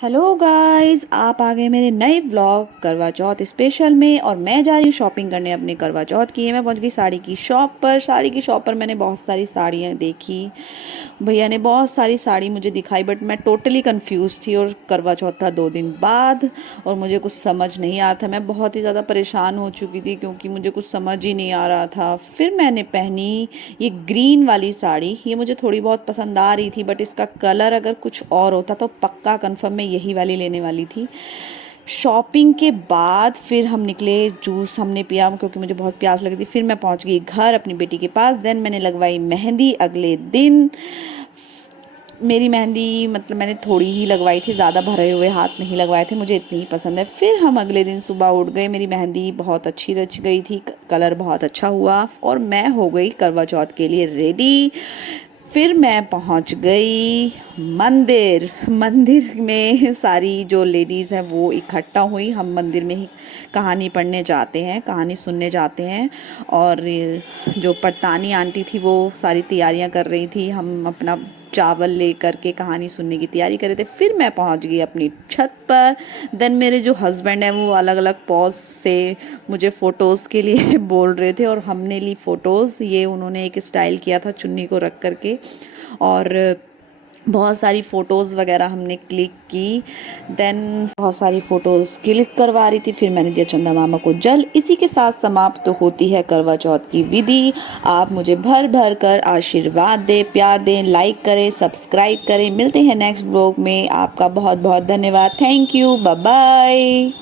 Hello guys, आप आ गए मेरे नए व्लॉग करवा चौथ स्पेशल में। और मैं जा रही हूँ शॉपिंग करने अपने करवा चौथ की है। मैं पहुँच गई साड़ी की शॉप पर। साड़ी की शॉप पर मैंने बहुत सारी साड़ियाँ देखी। भैया ने बहुत सारी साड़ी मुझे दिखाई, बट मैं टोटली कंफ्यूज थी। और करवा चौथ था 2 दिन बाद और मुझे कुछ समझ नहीं आ रहा था। मैं बहुत ही ज़्यादा परेशान हो चुकी थी क्योंकि मुझे कुछ समझ ही नहीं आ रहा था। फिर मैंने पहनी ये ग्रीन वाली साड़ी। ये मुझे थोड़ी बहुत पसंद आ रही थी, बट इसका कलर अगर कुछ और होता तो पक्का कंफर्म मैं यही वाली लेने वाली थी। शॉपिंग के बाद फिर हम निकले, जूस हमने पिया क्योंकि मुझे बहुत प्यास लगी थी। फिर मैं पहुंच गई घर अपनी बेटी के पास। देन मैंने लगवाई मेहंदी अगले दिन। मेरी मेहंदी मतलब मैंने थोड़ी ही लगवाई थी, ज़्यादा भरे हुए हाथ नहीं लगवाए थे, मुझे इतनी ही पसंद है। फिर हम अगले दिन सुबह उठ गए। मेरी मेहंदी बहुत अच्छी रच गई थी, कलर बहुत अच्छा हुआ और मैं हो गई करवा चौथ के लिए रेडी। फिर मैं पहुंच गई मंदिर। मंदिर में सारी जो लेडीज़ हैं वो इकट्ठा हुई। हम मंदिर में ही कहानी पढ़ने जाते हैं, कहानी सुनने जाते हैं। और जो पटतानी आंटी थी वो सारी तैयारियां कर रही थी। हम अपना चावल लेकर के कहानी सुनने की तैयारी कर रहे थे। फिर मैं पहुंच गई अपनी छत पर। देन मेरे जो हस्बैंड हैं वो अलग अलग पॉज से मुझे फ़ोटोज़ के लिए बोल रहे थे और हमने ली फ़ोटोज़। ये उन्होंने एक स्टाइल किया था चुन्नी को रख करके, और बहुत सारी फ़ोटोज़ वगैरह हमने क्लिक की। देन बहुत सारी फ़ोटोज़ क्लिक करवा रही थी। फिर मैंने दिया चंदा मामा को जल। इसी के साथ समाप्त तो होती है करवा चौथ की विधि। आप मुझे भर भर कर आशीर्वाद दें, प्यार दें, लाइक करें, सब्सक्राइब करें। मिलते हैं नेक्स्ट ब्लॉग में। आपका बहुत बहुत धन्यवाद। Thank you, bye bye.